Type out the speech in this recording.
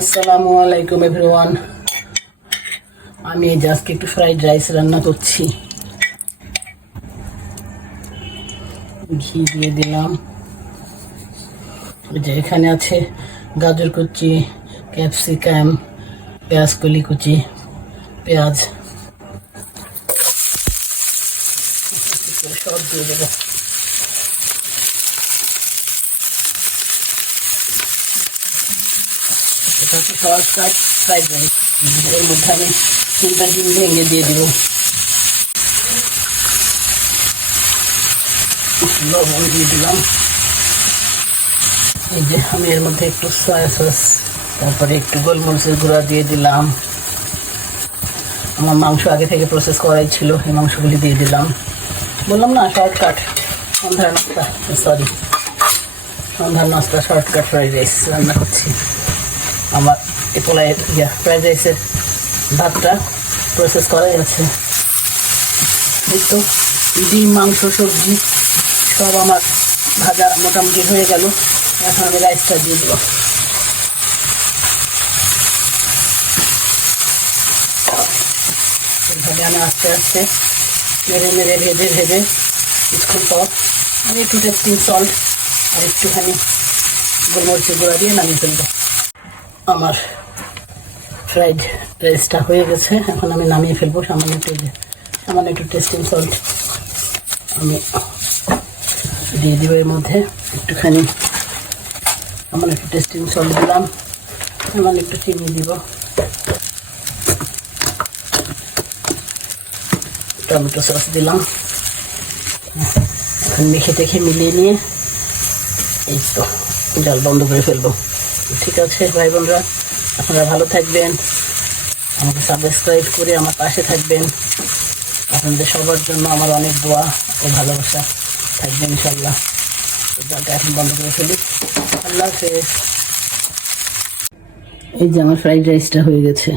আসসালামু আলাইকুম এভরিওয়ান। আমি আজকে একটু ফ্রাইড রাইস রান্না করছি। ঘি দিয়ে দিলাম। যে এখানে আছে গাজর কুচি, ক্যাপসিকাম, পেঁয়াজ কলি কুচি, পেঁয়াজ সব দিয়ে দেবো। এটা হচ্ছে সস ফ্রাইড রাইস। এর মধ্যে আমি 3টা ডিম ভেঙে দিয়ে দিব। লবণ দিয়ে দিলাম। এই যে আমি এর মধ্যে একটু সয়া সস, তারপরে একটু গোলমরিচের গুঁড়া দিয়ে দিলাম। আমার মাংস আগে থেকে প্রসেস করাই ছিল, এই মাংসগুলি দিয়ে দিলাম। বললাম না শর্টকাট সন্ধ্যার নাস্তা, সন্ধ্যার নাস্তা শর্টকাট ফ্রাইড রাইস রান্না করছি। আমার এই পোলাইয়ের ফ্রাইড রাইসের ভাতটা প্রসেস করাই আছে। এই তো ডিম, মাংস, সবজি সব আমার ভাজা মোটামুটি হয়ে গেল। এখন আমি রাইসটা দিয়ে দেবো। এইভাবে আমি আস্তে আস্তে নেড়ে নেড়ে ভেজে ভেজে কিছুক্ষণ পর আমি একটু টেস্টিং সল্ট আর একটুখানি গোলমরিচের গুঁড়া দিয়ে নামিয়ে ফেলবো। আমার ফ্রাইড রাইসটা হয়ে গেছে, এখন আমি নামিয়ে ফেলবো। সামান্য একটু টেস্টিং সল্ট আমি দিয়ে দিব এর মধ্যে। একটুখানি সামান্য একটু টেস্টিং সল্ট দিলাম, সামান্য একটু চিনি দিব, টমেটো সস দিলাম। এখন মেখে মিলিয়ে নিয়ে এই তো জল বন্ধ করে ফেলবো। ঠিক আছে ভাই বোনরা, আপনারা ভালো থাকবেন, আমাকে সাবস্ক্রাইব করে আমার পাশে থাকবেন। আপনাদের সবার জন্য আমার অনেক দোয়া ও ভালোবাসা থাকবে ইনশাল্লাহ। জলটা এখন বন্ধ করে ফেলি। আল্লাহ হাফেজ। এই যে আমার ফ্রাইড রাইসটা হয়ে গেছে।